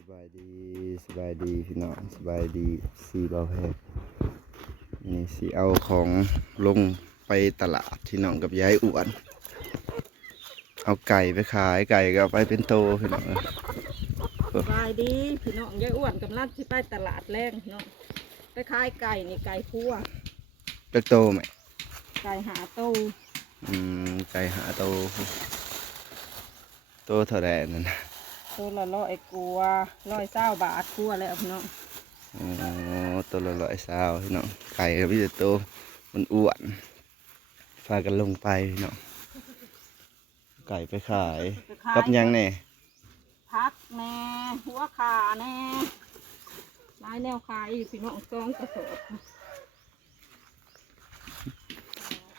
สบายดีสบายดีพี่น้องสบายดีสีเบาแพงนี่สีเอาของลงไปตลาดที่น้องกับยายอ้วน เอาไก่ไปขายไก่ก็เอาไปเป็นโตพี่น้องเอ้ยสบายดีพี่น้องยายอ้วนกำลังที่ไปตลาดแรงพี่น้องไปขายไก่นี่ไก่คั่วเป็นโตไหมไก่หาตู้อืมไก่หาโตโตเท่าไหร่นั่นน่ะ ตัวละร้อยกัวร้อยเศร้าบาทคั่วแล้วพี่น้องอ๋อตัวละร้อยสาวพี่น้องไก่กับพี่โตมันอ้วนพากันลงไปพี่น้องไก่ไปขายไปขายกับหยังแน่พักแน่หัวขาแน่ลายแนวขายอยู่พี่น้องซองกระสอบ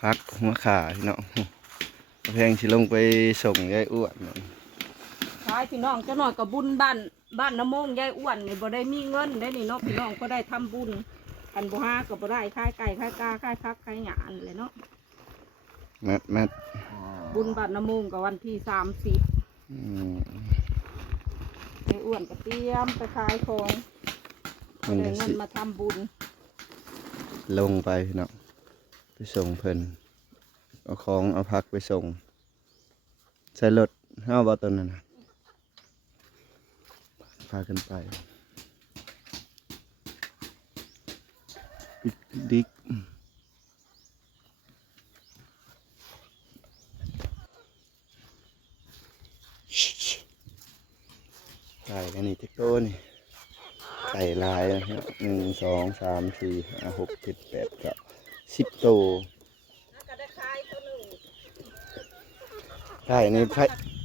พักหัวขาพี่น้องแพงสิลงไปส่งยายอ้วนนั่น ขายพี่น้องเจ้าหน่อยกับบุญบ้านบ้านน้ำมงยายอ้วนนี่บ่ได้มีเงินได้นี่เนาะพี่น้องก็ได้ทำบุญอันบ่ฮาก็บ่ได้ขายไก่ขายกาขายพักขายหยานเลยเนาะแมทแมทบุญบ้านน้ำมงกับวันที่สามสิบอืมไอ้อ้วนก็เตรียมไปขายของมันได้ก็เงิสินมาทำบุญลงไปพี่น้องไปส่งเพิ่นเอาของเอาพักไปส่งใส่รถห้าบาตอนนั้นน่ะ พากันไปดิกดิกไก่อันนี้เจ๊กโตนี่ไก่ลายนะครับหนึ่งสองสามสี่ห้าหกเจ็ดแปดเก้าสิบตัวได้ขายตัวหนึ่งไก่นี่ไผ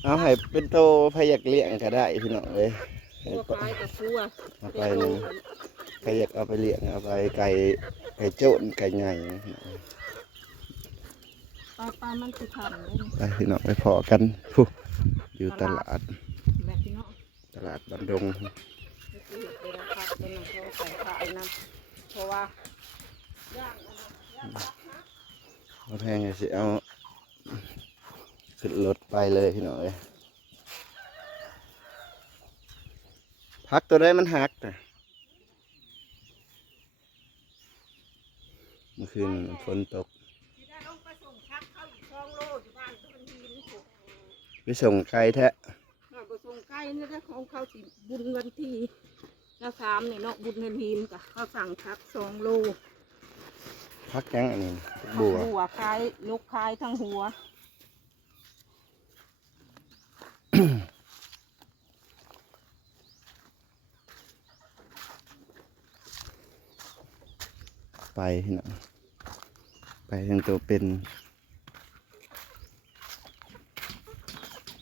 เอาให้เป็นโตพอยากเลี้ยงก็ได้พี่น้องเลย ให้ตัวปะขายกับตัวเอาไปหนึ่งใครอยากเอาไปเลี้ยงเอาไปไก่ไก่โจนไก่ใหญ่นะพี่น้องปลาปลามันคือทำเลยไปพี่น้องไปพอกันผู้อยู่ตลาดแบบพี่น้องตลาดบันดงก็คือเดี๋ยวเราพักเป็นน้ำเขาใส่ขายนะเพราะว่าย่างอันนั้นย่างพักนะเอาแพงไงสิเอาขึ้นรถไปเลยพี่น้องเลย พักตัวได้มันหักนะเมื่อคืนฝนตกที่ได้ลงไปส่งพักเข้าอีกช่องโลอยู่บ้านก็มันหินถูกไปส่งใครแท้หน่อยไปส่งใกล้นี่ได้ของเขาสิบุญวันที่แล้วสามนี่เนาะบุญเงินหินกะเขาสั่งพักสองโลพักยังอันนี้บัวหัวคลายยกคลายทั้งหัว ไปพี่น้องไปทางตัวเป็น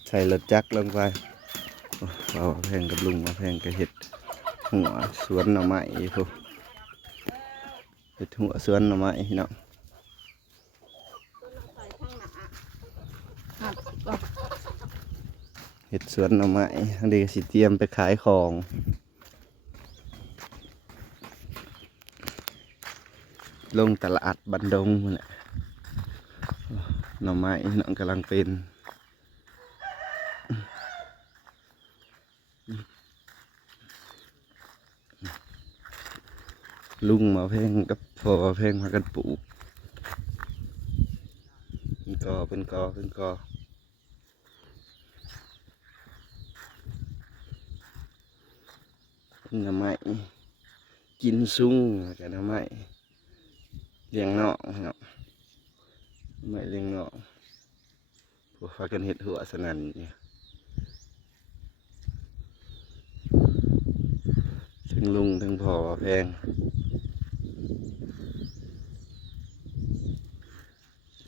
ใส่รถจักรลงไปโอ้เราแพงกับลุงมาแพงกับเห็ดหัวสวนหน่อไม้พวกเห็ดหัวสวนหน่อไม้พี่น้องใส่ข้างหน้าหัดก็เห็ดสวนหน่อไม้อันนี้ก็สิเตรียมไปขายของ ลงตลาดบันดงนั่นแหละหน่อไม้น้องกำลังเป็น ลุงมาเพ่งกับพอเพ่งมากันปลูกเป็นกอเป็นกอเป็นกอหน่อไม้กินซุ้งกันหน่อไม้ เลี้ยงเนาะหน่อไม้เลี้ยงเนอกพวกพากันเห็ดหัวสนั่นเนี่ยทั้งลุงทั้งพ่อแพง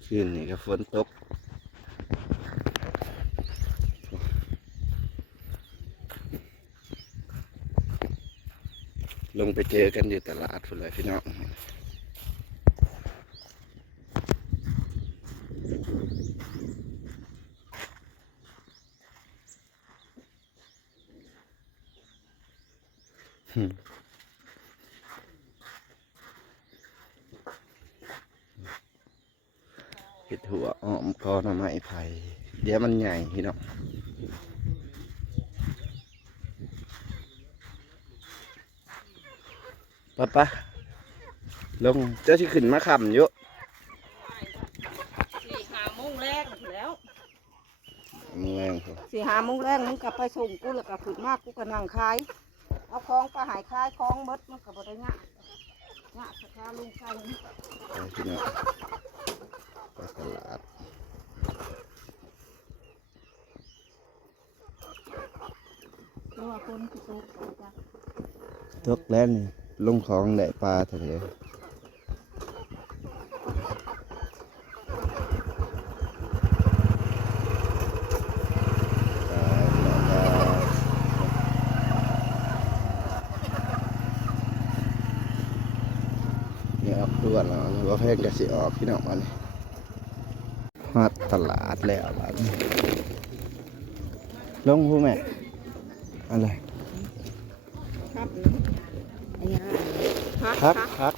คืนนี้ก็ฝนตกลงไปเจอกันอยู่ตลาดพุ่นเลยพี่น้อง เห็ดหัวอ้อมกอหน่อไม้ไผ่เดี๋ยวมันใหญ่พี่น้องปะปะลงเจ้าที่ขึ้นมาขำอยู่สี่หาโมงแรกแล้วมึงแรงสิสี่หาโมงแรกมึงกลับไปส่งกูแล้วก็ขึ้นมากกูก็นั่งขาย เอาของก็หายขายของมดมันก็บ่ได้ยากยากสถาลุงไก่ไปพี่น้องไปตลาดเพราะว่าคนที่ตกเอาจ้ะตกแล้วนี่ลงของได้ปลาแถ่าปลา เนี่ออกด่วนแล้วว่าแพงจะสิออกพี่น้องมันฮอดตลาดแล้วบัดนี้ลงผู้แม่อะไรครับอันนี้พักพัก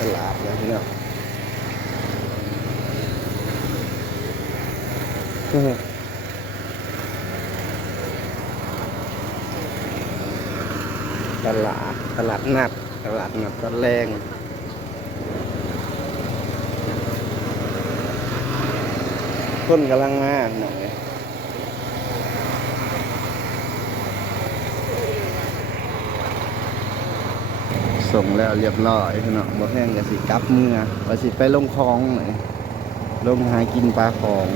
ตลาดเลยพี่น้อง ตลาดตลาดนัดตลาดนัดตะแรงคนกำลังมาหน่อยส่งแล้วเรียบร้อยพี่น้องบ่แห้งก็สิกลับเมื่อว่าสิไปลงคลองหน่อยลงหากินปลาของ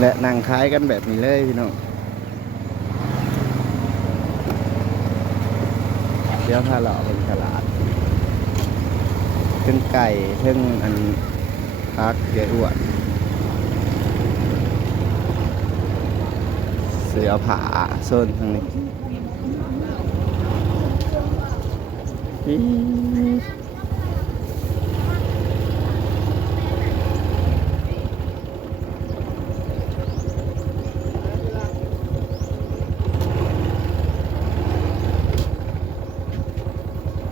และนั่งขายกันแบบนี้เลยพี่น้องเดี๋ยวถ้าเราเป็นตลาดเพิ่งไก่เพิ่งอันพักเยอะอ้วนเสือผาโซนทางนี้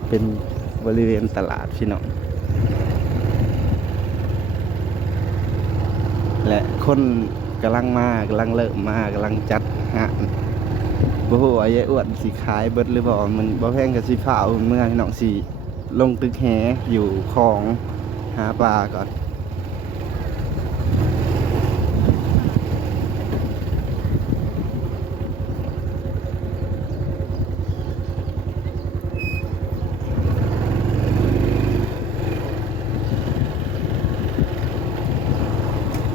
เป็นบริเวณตลาดพี่น้องและคนกำลังมากำลังเริ่มมากำลังจัดหานบ่ฮู้ว่ายายอ้วนสิขายเบิดหรือบ่มันบ่แพงกับสิฟ้าเมื่อพี่น้องสิลงตึกแหอยู่ของหาปลาก่อน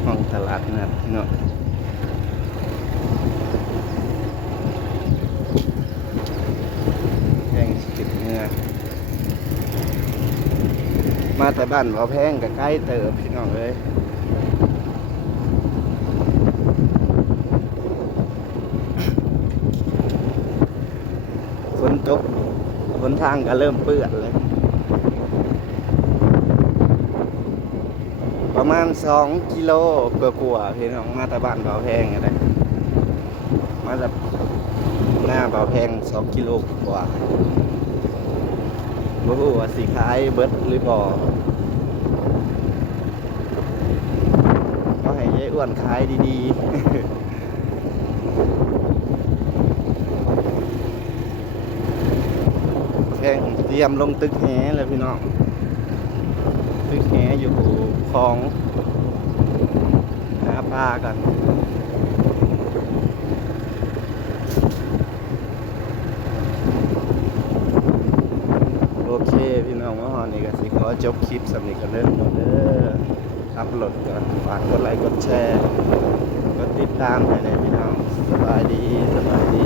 ห้ องตลาดนัดเนาะแพงสิบเมื่อมาแต่บ้านว่าแพงกับใกล้เติบพี่น้องเลยฝนตกฝนทางก็เริ่มเปื้อนเลย ประมาณสองกิโลกว่าๆพี่น้องมาต่บ้านเบาแพงอะไรมาจากหน้าเบาแพงสองกิโลกว่าบ่ฮู้ว่าสิขายเบิดหรือบ่ก็ให้ยายอ้วนขายดีๆแพงเตรียมลงตึกแหแล้วพี่น้องึกแหอยู่คลองหาปลากันโอเค พี่น้องว่าหอนี่ก็สิขอจบคลิปสำนึกกันเด้อเด้ออัพโหลดก่อนฝากกดไลค์กดแชร์กดติดตามให้ในพี่น้องสบายดีสบายดี